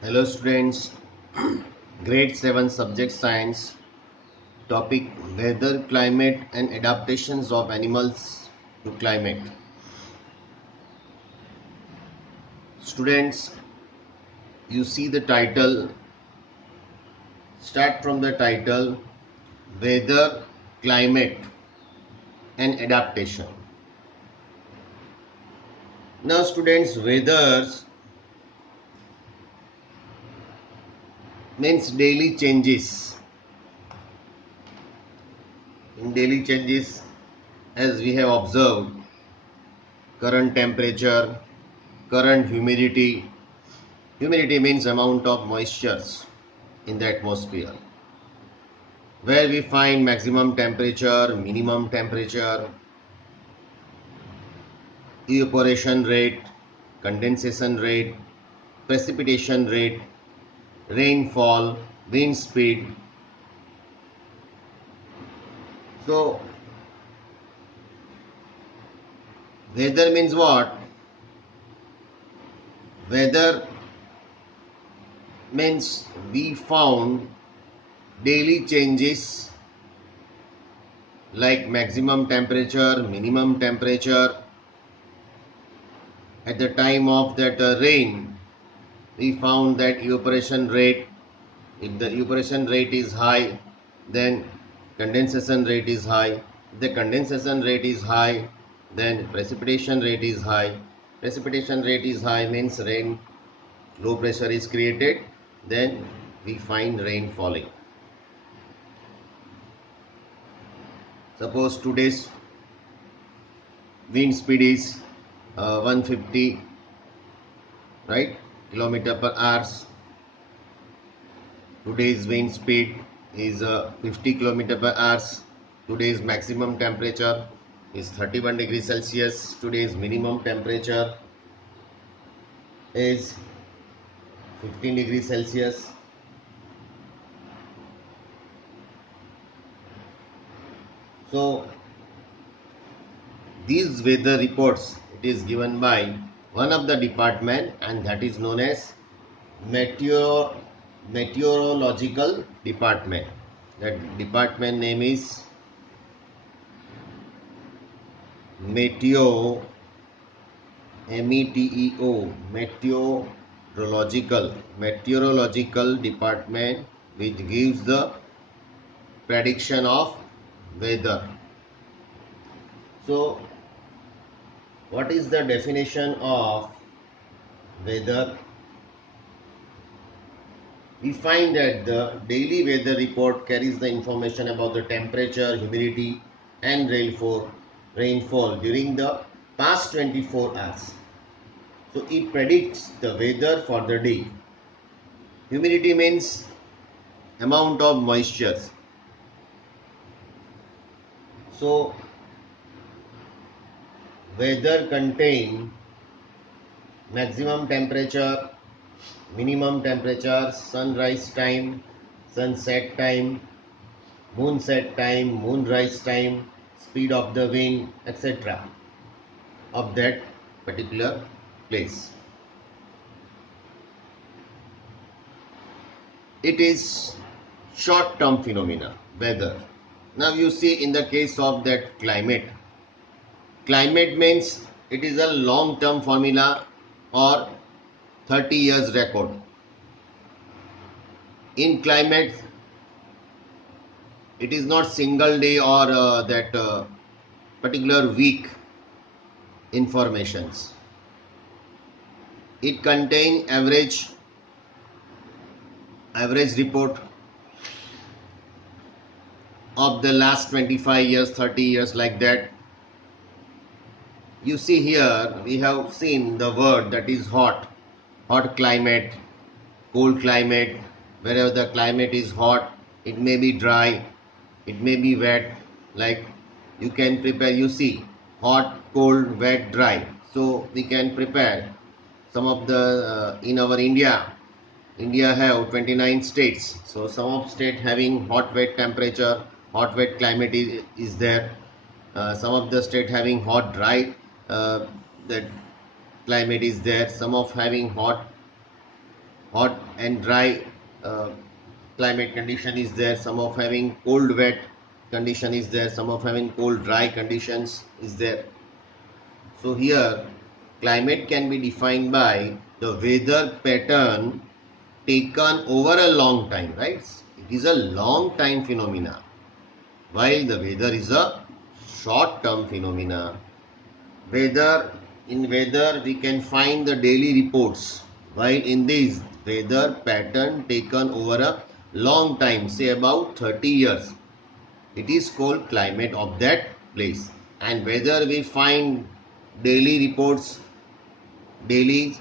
Hello students, grade 7 subject science, topic weather, climate and adaptations of animals to climate. Students, you see the title, start from the title, weather, climate and adaptation. Now students, weathers means daily changes. In daily changes, as we have observed, current temperature, current humidity. Humidity means amount of moistures in the atmosphere, where we find maximum temperature, minimum temperature, evaporation rate, condensation rate, precipitation rate, rainfall, wind speed. So weather means what? Weather means we found daily changes like maximum temperature, minimum temperature. At the time of that rain, we found that evaporation rate. If the evaporation rate is high, then condensation rate is high. If the condensation rate is high, then precipitation rate is high. Precipitation rate is high means rain, low pressure is created, then we find rain falling. Suppose today's wind speed is 150, right, kilometer per hour. Today's wind speed is 50 km per hour. Today's maximum temperature is 31 degrees Celsius. Today's minimum temperature is 15 degrees Celsius. So these weather reports, it is given by one of the department, and that is known as meteorological department. That department name is Meteo, METEO, meteorological department, which gives the prediction of weather. So what is the definition of weather? We find that the daily weather report carries the information about the temperature, humidity and rainfall during the past 24 hours. So it predicts the weather for the day. Humidity means amount of moisture. So weather contain maximum temperature, minimum temperature, sunrise time, sunset time, moonset time, moonrise time, speed of the wind, etc. of that particular place. It is short-term phenomena, weather. Now you see in the case of that climate. Climate means it is a long-term formula or 30 years record. In climate, it is not single day or that particular week informations. It contains average report of the last 25 years, 30 years, like that. You see here we have seen the word that is hot climate, cold climate. Wherever the climate is hot, it may be dry, it may be wet. Like you can prepare, you see, hot, cold, wet, dry. So we can prepare some of the in our India have 29 states. So some of state having hot wet temperature, hot wet climate is there. Some of the state having hot dry that climate is there. Some of having hot hot and dry climate condition is there, some of having cold wet condition is there, some of having cold dry conditions is there. So here climate can be defined by the weather pattern taken over a long time, right? It is a long time phenomena, while the weather is a short term phenomena. Weather we can find the daily reports, while in this weather pattern taken over a long time, say about 30 years, it is called climate of that place. And whether we find daily reports, daily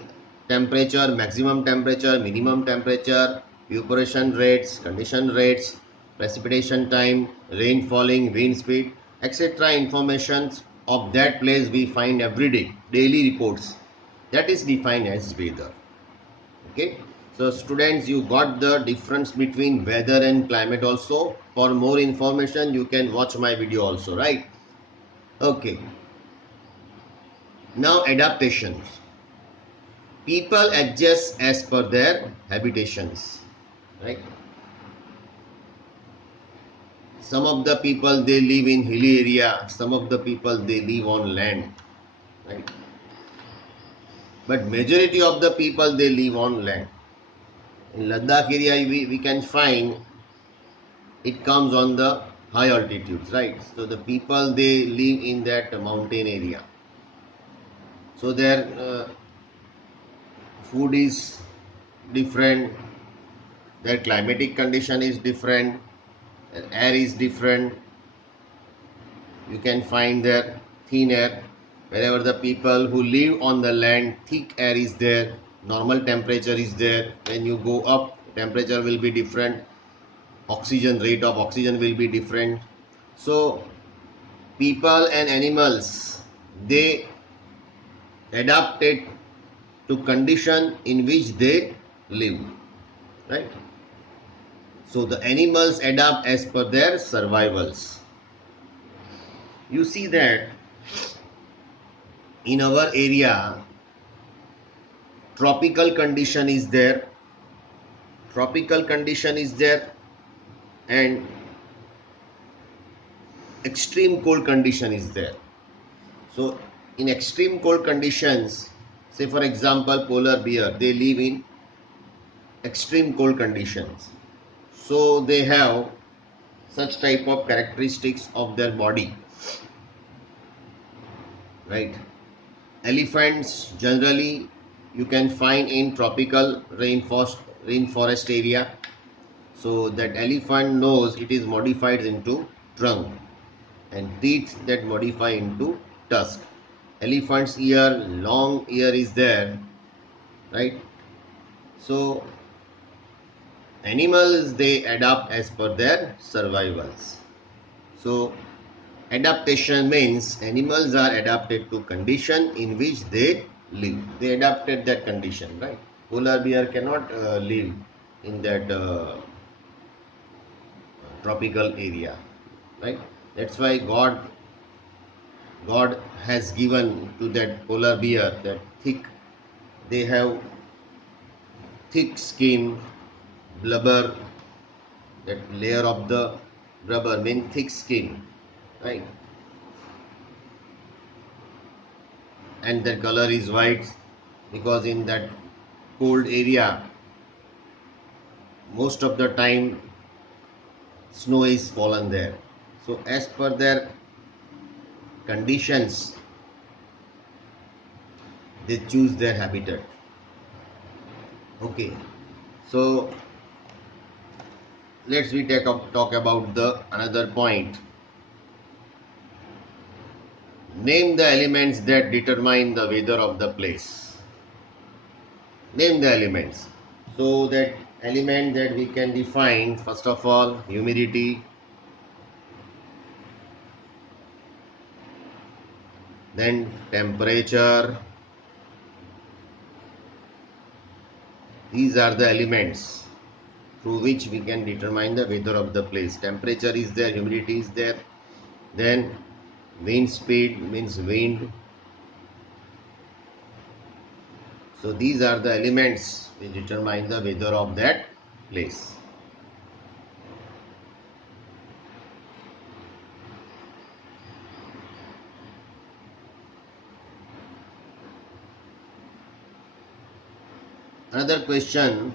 temperature, maximum temperature, minimum temperature, evaporation rates, condition rates, precipitation time, rain falling, wind speed, etc. informations of that place we find every day, daily reports. That is defined as weather. Okay. So students, you got the difference between weather and climate also. For more information, you can watch my video also, right? Okay. Now adaptations. People adjust as per their habitations, right? Some of the people they live in hilly area, some of the people they live on land, right? But majority of the people they live on land. In Ladakh area we can find it comes on the high altitudes, right? So the people they live in that mountain area, so their food is different, their climatic condition is different, their air is different. You can find their thin air. Wherever the people who live on the land, thick air is there, normal temperature is there. When you go up, temperature will be different, oxygen rate of oxygen will be different. So people and animals they adapted to condition in which they live, right? So the animals adapt as per their survivals. You see that in our area tropical condition is there, tropical condition is there, and extreme cold condition is there. So in extreme cold conditions, say for example polar bear, they live in extreme cold conditions, so they have such type of characteristics of their body, right? Elephants generally you can find in tropical rainforest area. So that elephant nose it is modified into trunk and teeth that modify into tusk. Elephant's ear, long ear is there, right? So animals they adapt as per their survivals. So adaptation means animals are adapted to condition in which they live. They adapted that condition, right? Polar bear cannot live in that tropical area, right? That's why God has given to that polar bear that thick, they have thick skin, blubber, that layer of the blubber means thick skin, right? And their color is white because in that cold area most of the time snow is fallen there. So as per their conditions they choose their habitat. Okay, so let's we talk about the another point. Name the elements that determine the weather of the place. Name the elements. So that element that we can define, first of all, humidity, then temperature. These are the elements through which we can determine the weather of the place. Temperature is there, humidity is there, then wind speed means wind. So these are the elements which determine the weather of that place. Another question: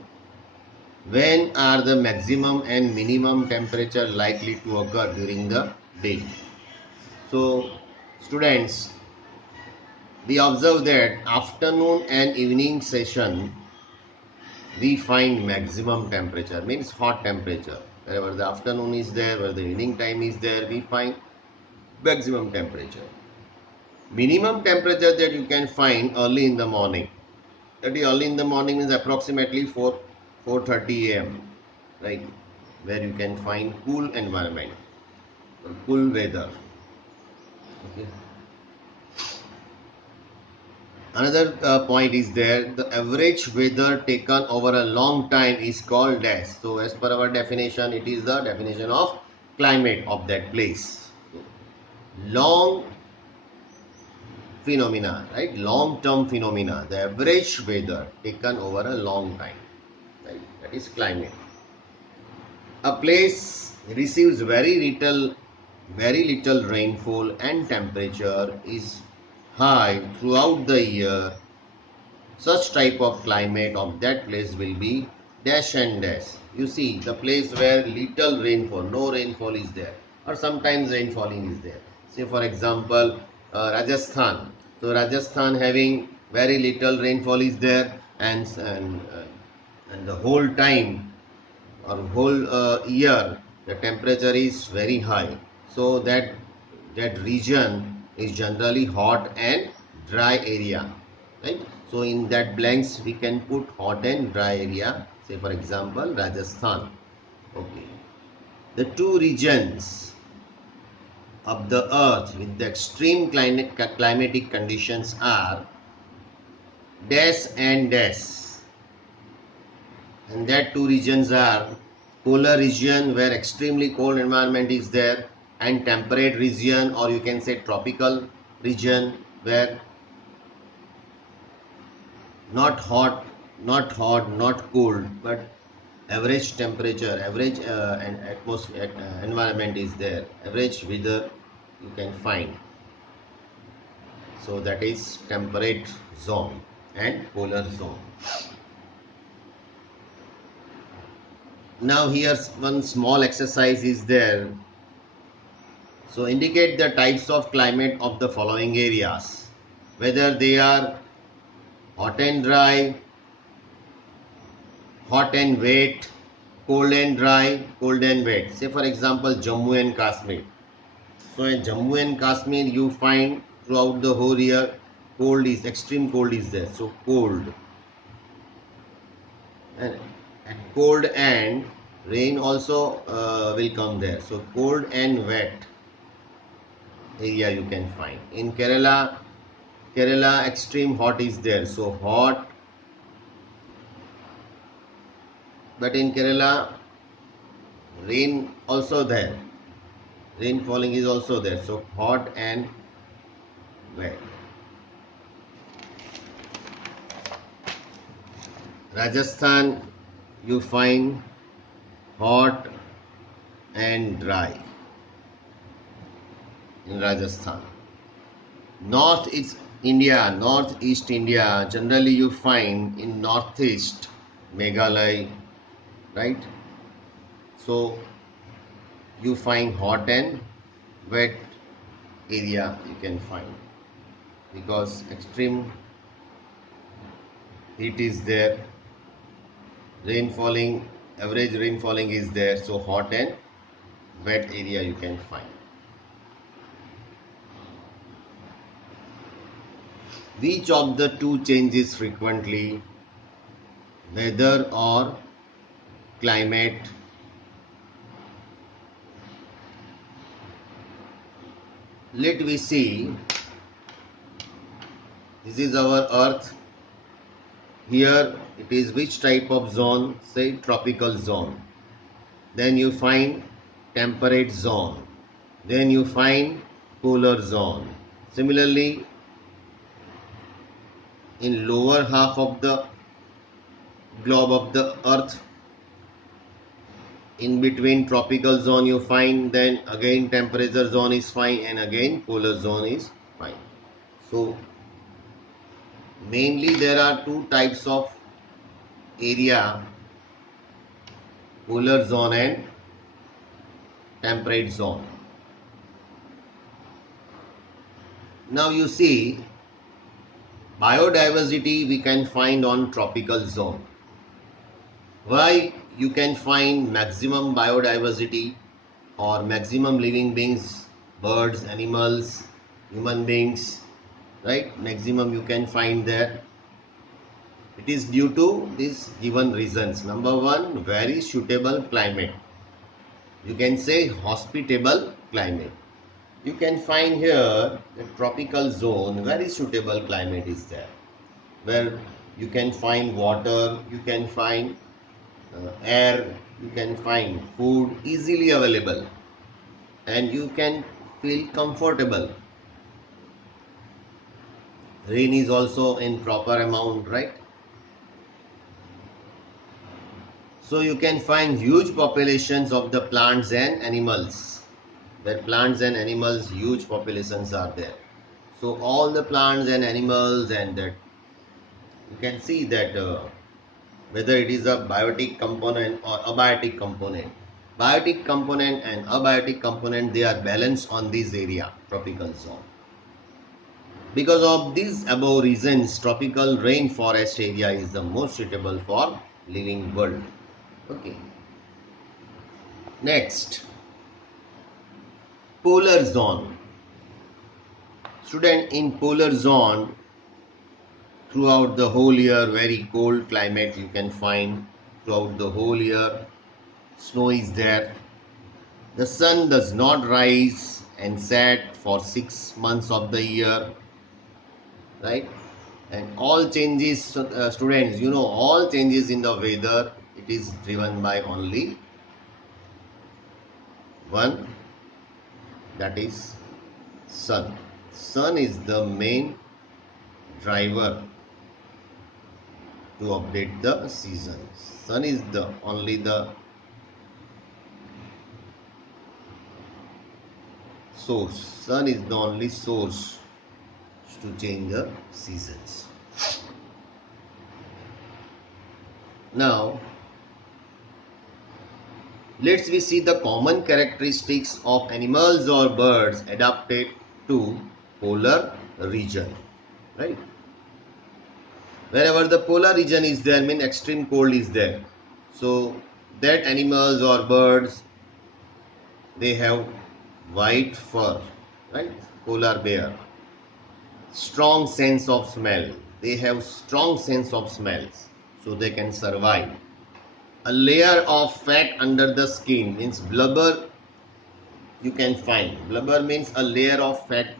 when are the maximum and minimum temperature likely to occur during the day? So students, we observe that afternoon and evening session we find maximum temperature, means hot temperature. Wherever the afternoon is there, where the evening time is there, we find maximum temperature. Minimum temperature that you can find early in the morning. That is, early in the morning is approximately 4:30 a.m. right, where you can find cool environment or cool weather. Okay. Another point is there, the average weather taken over a long time is called as. So as per our definition, it is the definition of climate of that place. Long phenomena, right? Long term phenomena, the average weather taken over a long time, right? That is climate. A place receives very little rainfall and temperature is high throughout the year. Such type of climate of that place will be dash and dash. You see, the place where little rainfall, no rainfall is there, or sometimes rainfalling is there. Say for example, Rajasthan. So Rajasthan having very little rainfall is there, and the whole time or whole year the temperature is very high. So that region is generally hot and dry area, right? So in that blanks we can put hot and dry area, say for example Rajasthan. Okay, the two regions of the earth with the extreme climatic conditions are dash and dash, and that two regions are polar region where extremely cold environment is there, and temperate region, or you can say tropical region, where not hot, not cold, but average temperature, average and atmosphere environment is there, average weather you can find. So that is temperate zone and polar zone. Now here's one small exercise is there. So indicate the types of climate of the following areas, whether they are hot and dry, hot and wet, cold and dry, cold and wet. Say for example Jammu and Kashmir. So in Jammu and Kashmir you find throughout the whole year cold is, extreme cold is there. So cold, and cold and rain also will come there. So cold and wet area you can find. In Kerala extreme hot is there. So hot, but in Kerala rain also there. Rain falling is also there. So hot and wet. Rajasthan you find hot and dry in Rajasthan. Northeast India, generally you find in northeast Meghalaya, right? So you find hot and wet area you can find, because extreme heat is there, rainfalling, average rainfalling is there, so hot and wet area you can find. Which of the two changes frequently, weather or climate? Let we see. This is our earth. Here it is which type of zone? Say tropical zone. Then you find temperate zone. Then you find polar zone. Similarly, in lower half of the globe of the earth. In between tropical zone you find, then again temperature zone is fine, and again polar zone is fine. So mainly there are two types of area: polar zone and temperate zone. Now you see, biodiversity we can find on tropical zone. Why you can find maximum biodiversity or maximum living beings, birds, animals, human beings, right? Maximum you can find there. It is due to these given reasons. Number one, very suitable climate. You can say hospitable climate. You can find here the tropical zone, very suitable climate is there, where you can find water, you can find air, you can find food easily available, and you can feel comfortable. Rain is also in proper amount, right? So you can find huge populations of the plants and animals. Where plants and animals, huge populations are there. So all the plants and animals, and that you can see that whether it is a biotic component or abiotic component. Biotic component and abiotic component, they are balanced on this area, tropical zone. Because of these above reasons, tropical rainforest area is the most suitable for living world. Okay. Next, polar zone. Student, in polar zone, throughout the whole year, very cold climate you can find throughout the whole year. Snow is there. The sun does not rise and set for 6 months of the year, right? And all changes, students, you know, all changes in the weather, it is driven by only one, that is sun. Sun is the main driver to update the seasons. Sun is the only the source. Sun is the only source to change the seasons. Now, let's we see the common characteristics of animals or birds adapted to polar region, right? Wherever the polar region is there, mean extreme cold is there. So that animals or birds, they have white fur, right? Polar bear. Strong sense of smell. They have strong sense of smells, so they can survive. A layer of fat under the skin, means blubber you can find. Blubber means a layer of fat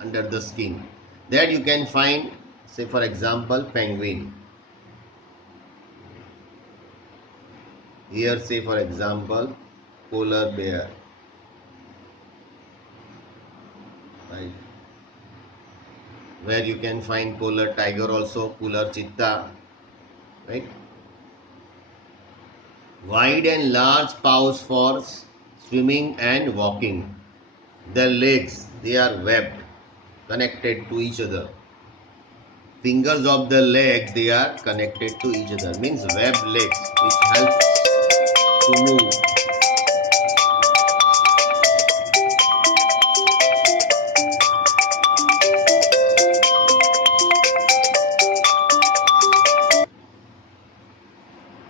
under the skin. That you can find, say for example, penguin. Here say for example, polar bear. Right. Where you can find polar tiger also, polar cheetah. Right. Wide and large paws for swimming and walking. Their legs, they are webbed, connected to each other. Fingers of the legs, they are connected to each other, means webbed legs, which helps to move.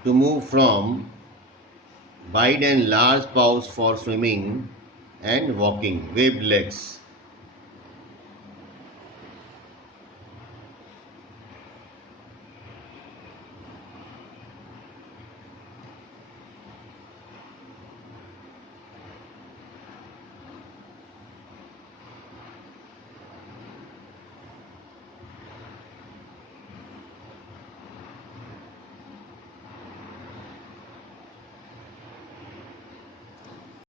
To move from wide and large paws for swimming and walking, webbed legs.